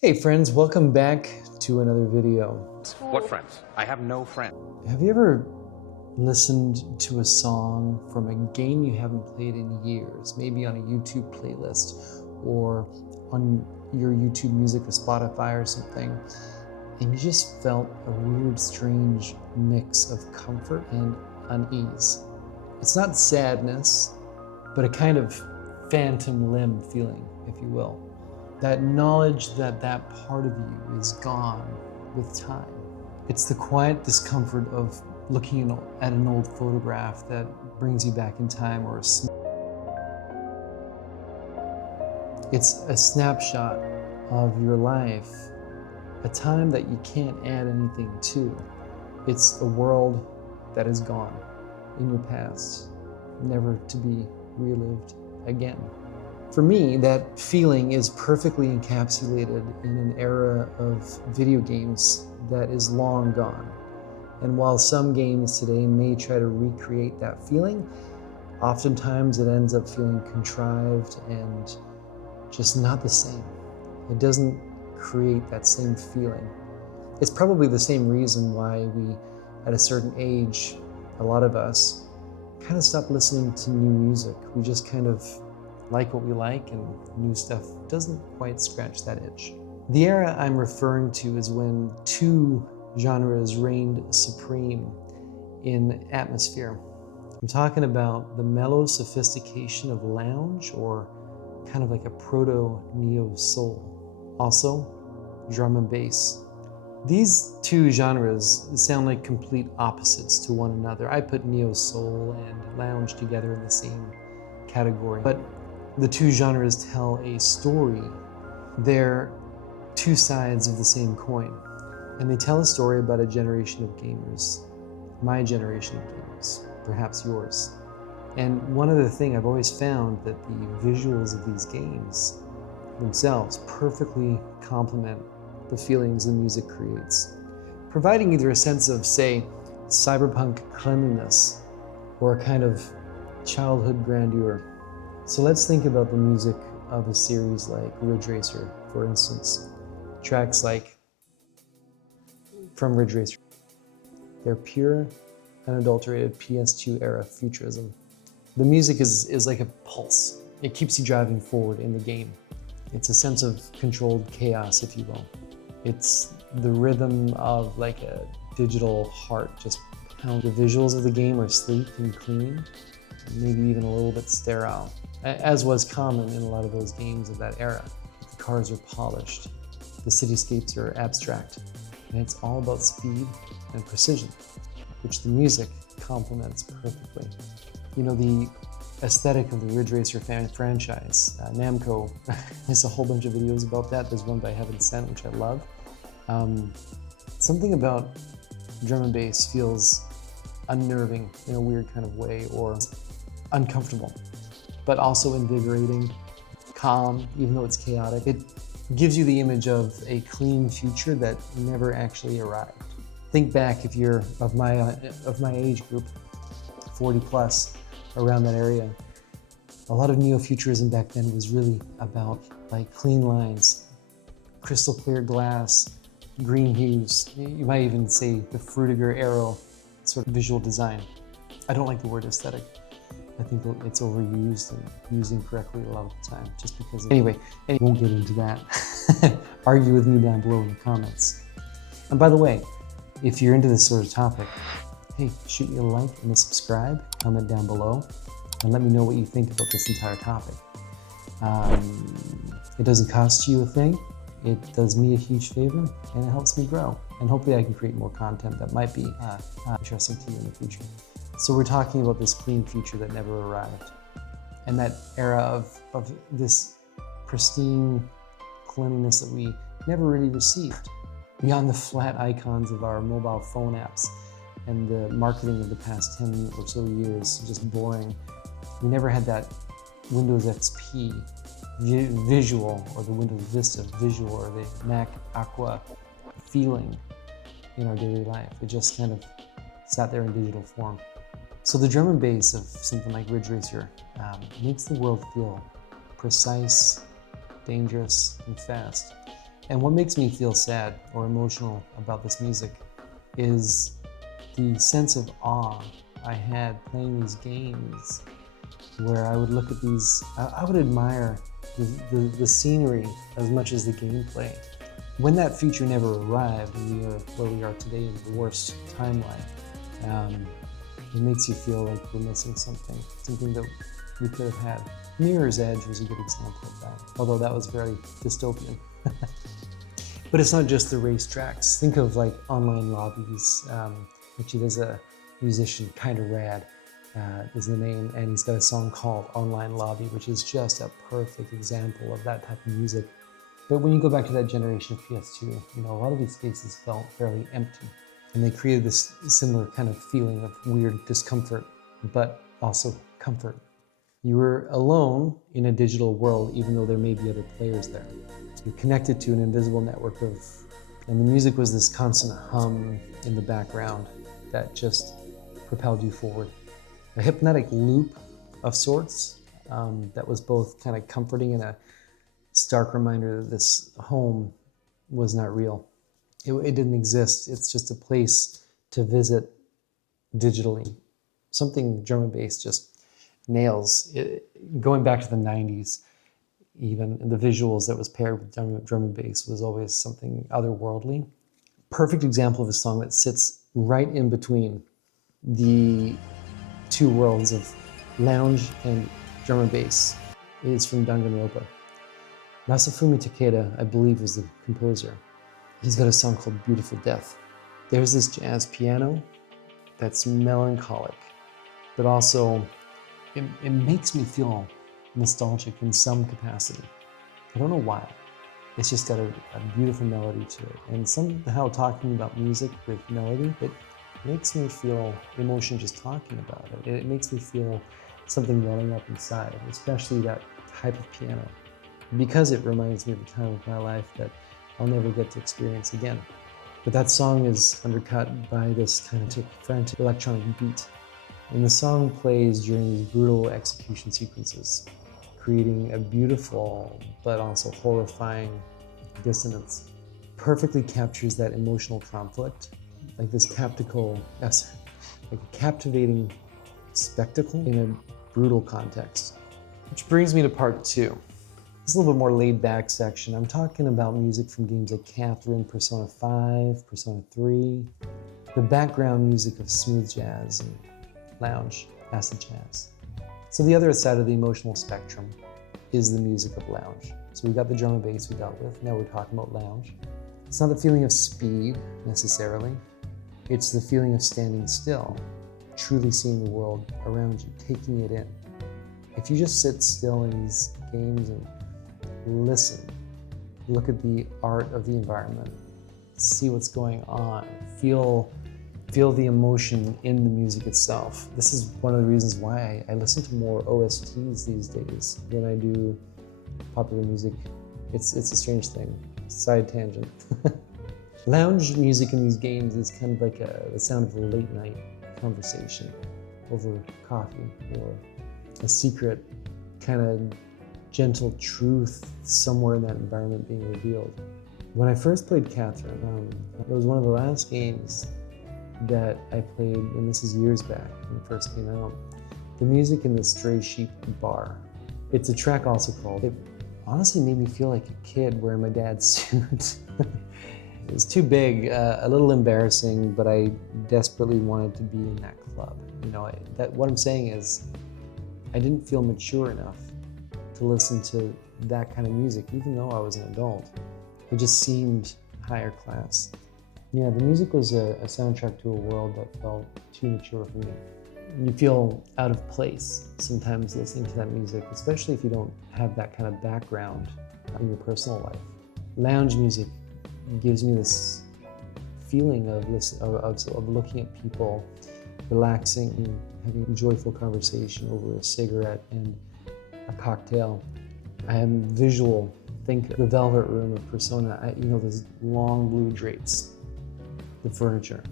Hey friends, welcome back to another video. What friends? I have no friends. Have you ever listened to a song from a game you haven't played in years, maybe on a YouTube playlist or on your YouTube Music or Spotify or something, and you just felt a weird, strange mix of comfort and unease? It's not sadness, but a kind of phantom limb feeling, if you will. That knowledge that that part of you is gone with time. It's the quiet discomfort of looking at an old photograph that brings you back in time, or it's a snapshot of your life, a time that you can't add anything to. It's a world that is gone in your past, never to be relived again. For me, that feeling is perfectly encapsulated in an era of video games that is long gone. And while some games today may try to recreate that feeling, oftentimes it ends up feeling contrived and just not the same. It doesn't create that same feeling. It's probably the same reason why we, at a certain age, a lot of us, kind of stop listening to new music. We just kind of like what we like, and new stuff doesn't quite scratch that itch. The era I'm referring to is when two genres reigned supreme in atmosphere. I'm talking about the mellow sophistication of lounge, or kind of like a proto-neo soul. Also, drum and bass. These two genres sound like complete opposites to one another. I put neo soul and lounge together in the same category, but the two genres tell a story. They're two sides of the same coin, and they tell a story about a generation of gamers, my generation of gamers, perhaps yours. And one other thing, I've always found that the visuals of these games themselves perfectly complement the feelings the music creates, providing either a sense of, say, cyberpunk cleanliness or a kind of childhood grandeur. So let's think about the music of a series like Ridge Racer, for instance. Tracks like from Ridge Racer, they're pure, unadulterated PS2 era futurism. The music is like a pulse. It keeps you driving forward in the game. It's a sense of controlled chaos, if you will. It's the rhythm of like a digital heart just pounding. The visuals of the game are sleek and clean, maybe even a little bit sterile, as was common in a lot of those games of that era. The cars are polished, the cityscapes are abstract, and it's all about speed and precision, which the music complements perfectly. You know, the aesthetic of the Ridge Racer franchise, Namco has a whole bunch of videos about that. There's one by Heaven Sent, which I love. Something about drum and bass feels unnerving in a weird kind of way, or uncomfortable, but also invigorating, calm, even though it's chaotic. It gives you the image of a clean future that never actually arrived. Think back, if you're of my age group, 40 plus, around that area. A lot of neo-futurism back then was really about like clean lines, crystal clear glass, green hues. You might even say the Frutiger Arrow sort of visual design. I don't like the word aesthetic. I think it's overused and used incorrectly a lot of the time, just because of... Anyway, won't get into that. Argue with me down below in the comments. And by the way, if you're into this sort of topic, hey, shoot me a like and a subscribe, comment down below, and let me know what you think about this entire topic. It doesn't cost you a thing. It does me a huge favor, and it helps me grow. And hopefully I can create more content that might be interesting to you in the future. So we're talking about this clean future that never arrived, and that era of this pristine cleanliness that we never really received, beyond the flat icons of our mobile phone apps and the marketing of the past 10 or so years, just boring. We never had that Windows XP visual, or the Windows Vista visual, or the Mac Aqua feeling in our daily life. It just kind of sat there in digital form. So the drum and bass of something like Ridge Racer makes the world feel precise, dangerous, and fast. And what makes me feel sad or emotional about this music is the sense of awe I had playing these games, where I would look at these, I would admire the scenery as much as the gameplay. When that future never arrived and we are where we are today in the worst timeline, it makes you feel like we're missing something that we could have had. Mirror's Edge was a good example of that, although that was very dystopian. But it's not just the racetracks. Think of like online lobbies. Actually, there's a musician, Kinda Rad, is the name, and he's got a song called Online Lobby, which is just a perfect example of that type of music. But when you go back to that generation of PS2, a lot of these spaces felt fairly empty, and they created this similar kind of feeling of weird discomfort, but also comfort. You were alone in a digital world, even though there may be other players there. You're connected to an invisible network and the music was this constant hum in the background that just propelled you forward. A hypnotic loop of sorts that was both kind of comforting and a stark reminder that this home was not real. It didn't exist. It's just a place to visit digitally. Something drum and bass just nails. Going back to the 90s, even the visuals that was paired with drum and bass was always something otherworldly. Perfect example of a song that sits right in between the two worlds of lounge and drum and bass is from Danganronpa. Masafumi Takeda, I believe, was the composer. He's got a song called Beautiful Death. There's this jazz piano that's melancholic, but also it makes me feel nostalgic in some capacity. I don't know why. It's just got a beautiful melody to it. And somehow talking about music with melody, it makes me feel emotion just talking about it. It makes me feel something welling up inside, especially that type of piano, because it reminds me of a time of my life that I'll never get to experience again. But that song is undercut by this kind of frantic electronic beat. And the song plays during these brutal execution sequences, creating a beautiful but also horrifying dissonance. Perfectly captures that emotional conflict, like this like a captivating spectacle in a brutal context. Which brings me to part two. This is a little bit more laid back section. I'm talking about music from games like Catherine, Persona 5, Persona 3, the background music of smooth jazz and lounge, acid jazz. So the other side of the emotional spectrum is the music of lounge. So we got the drum and bass we dealt with, now we're talking about lounge. It's not the feeling of speed necessarily, it's the feeling of standing still, truly seeing the world around you, taking it in. If you just sit still in these games and listen, look at the art of the environment, see what's going on, feel the emotion in the music itself. This is one of the reasons why I listen to more OSTs these days than I do popular music. It's a strange thing. Side tangent. Lounge music in these games is kind of like the sound of a late night conversation over coffee, or a secret kind of gentle truth somewhere in that environment being revealed. When I first played Catherine, it was one of the last games that I played, and this is years back when it first came out. The music in the Stray Sheep bar. It's a track also called, it honestly made me feel like a kid wearing my dad's suit. It was too big, a little embarrassing, but I desperately wanted to be in that club. What I'm saying is, I didn't feel mature enough to listen to that kind of music, even though I was an adult. It just seemed higher class. Yeah, the music was a soundtrack to a world that felt too mature for me. You feel out of place sometimes listening to that music, especially if you don't have that kind of background in your personal life. Lounge music gives me this feeling of looking at people relaxing and having a joyful conversation over a cigarette and a cocktail. I am a visual thinker. The velvet room of Persona, those long blue drapes, the furniture.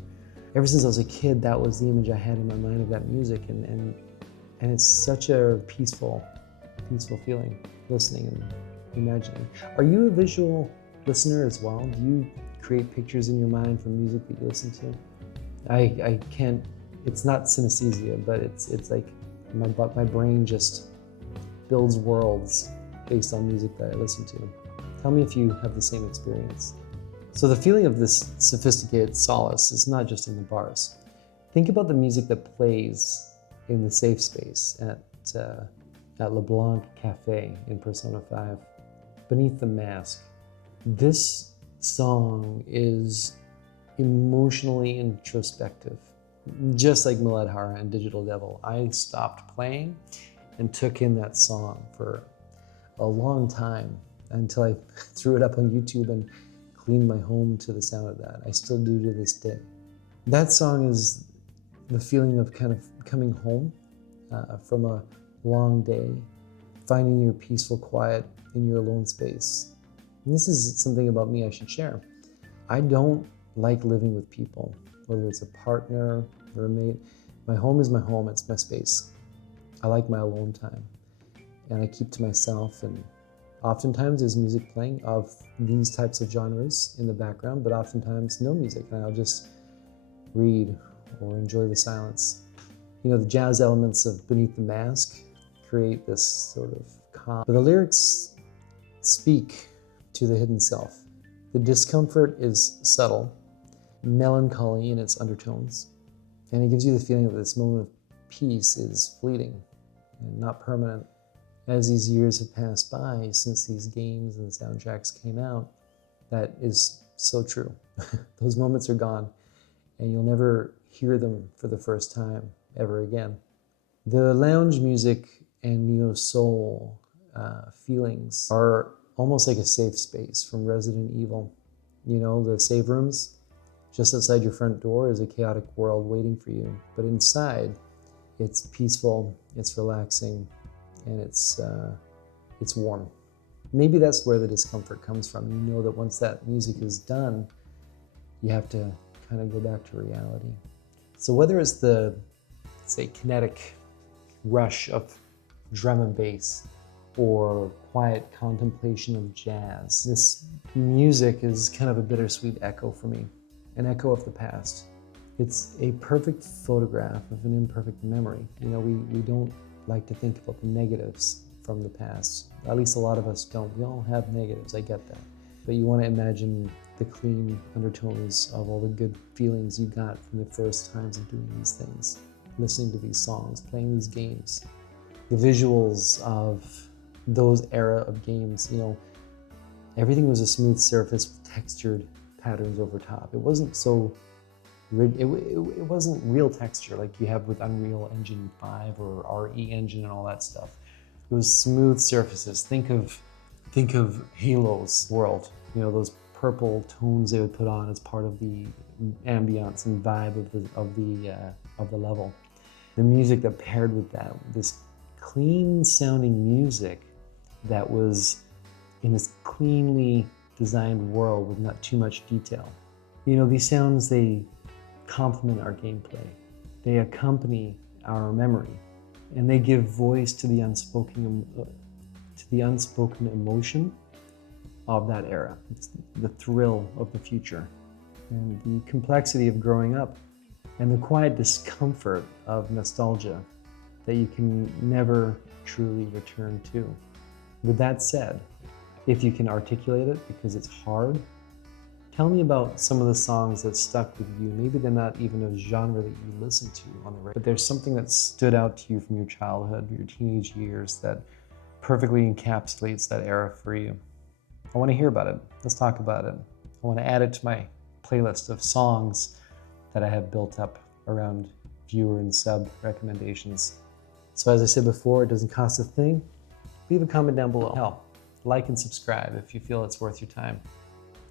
Ever since I was a kid, that was the image I had in my mind of that music, and it's such a peaceful feeling, listening and imagining. Are you a visual listener as well? Do you create pictures in your mind from music that you listen to? I can't, it's not synesthesia, but it's like my brain just builds worlds based on music that I listen to. Tell me if you have the same experience. So the feeling of this sophisticated solace is not just in the bars. Think about the music that plays in the safe space at LeBlanc Cafe in Persona 5, Beneath the Mask. This song is emotionally introspective. Just like Muladhara and Digital Devil, I stopped playing and took in that song for a long time until I threw it up on YouTube and cleaned my home to the sound of that. I still do to this day. That song is the feeling of kind of coming home from a long day, finding your peaceful quiet in your alone space. And this is something about me I should share. I don't like living with people, whether it's a partner, roommate. My home is my home, it's my space. I like my alone time, and I keep to myself, and oftentimes there's music playing of these types of genres in the background, but oftentimes no music, and I'll just read or enjoy the silence. You know, the jazz elements of Beneath the Mask create this sort of calm. But the lyrics speak to the hidden self. The discomfort is subtle, melancholy in its undertones, and it gives you the feeling that this moment of peace is fleeting and not permanent. As these years have passed by since these games and soundtracks came out, that is so true. Those moments are gone, and you'll never hear them for the first time ever again. The lounge music and neo-soul feelings are almost like a safe space from Resident Evil. You know, the save rooms, just outside your front door is a chaotic world waiting for you. But inside, it's peaceful, it's relaxing, and it's warm. Maybe that's where the discomfort comes from. You know that once that music is done, you have to kind of go back to reality. So whether it's the, say, kinetic rush of drum and bass or quiet contemplation of jazz, this music is kind of a bittersweet echo for me, an echo of the past. It's a perfect photograph of an imperfect memory. You know, we don't like to think about the negatives from the past. At least a lot of us don't. We all have negatives, I get that. But you want to imagine the clean undertones of all the good feelings you got from the first times of doing these things, listening to these songs, playing these games. The visuals of those era of games, you know, everything was a smooth surface with textured patterns over top. It wasn't so, it wasn't real texture like you have with Unreal Engine 5 or RE Engine and all that stuff. It was smooth surfaces. Think of Halo's world. You know, those purple tones they would put on as part of the ambience and vibe of the level. The music that paired with that, this clean sounding music that was in this cleanly designed world with not too much detail. You know, these sounds, they complement our gameplay. They accompany our memory, and they give voice to the unspoken emotion of that era. It's the thrill of the future, and the complexity of growing up, and the quiet discomfort of nostalgia that you can never truly return to. With that said, if you can articulate it, because it's hard, tell me about some of the songs that stuck with you. Maybe they're not even a genre that you listen to on the radio, but there's something that stood out to you from your childhood, your teenage years, that perfectly encapsulates that era for you. I want to hear about it. Let's talk about it. I want to add it to my playlist of songs that I have built up around viewer and sub recommendations. So as I said before, it doesn't cost a thing. Leave a comment down below. Hell, like and subscribe if you feel it's worth your time.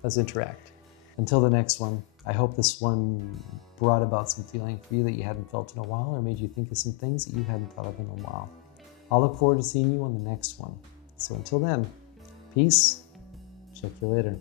Let's interact. Until the next one, I hope this one brought about some feeling for you that you hadn't felt in a while, or made you think of some things that you hadn't thought of in a while. I'll look forward to seeing you on the next one. So until then, peace. Check you later.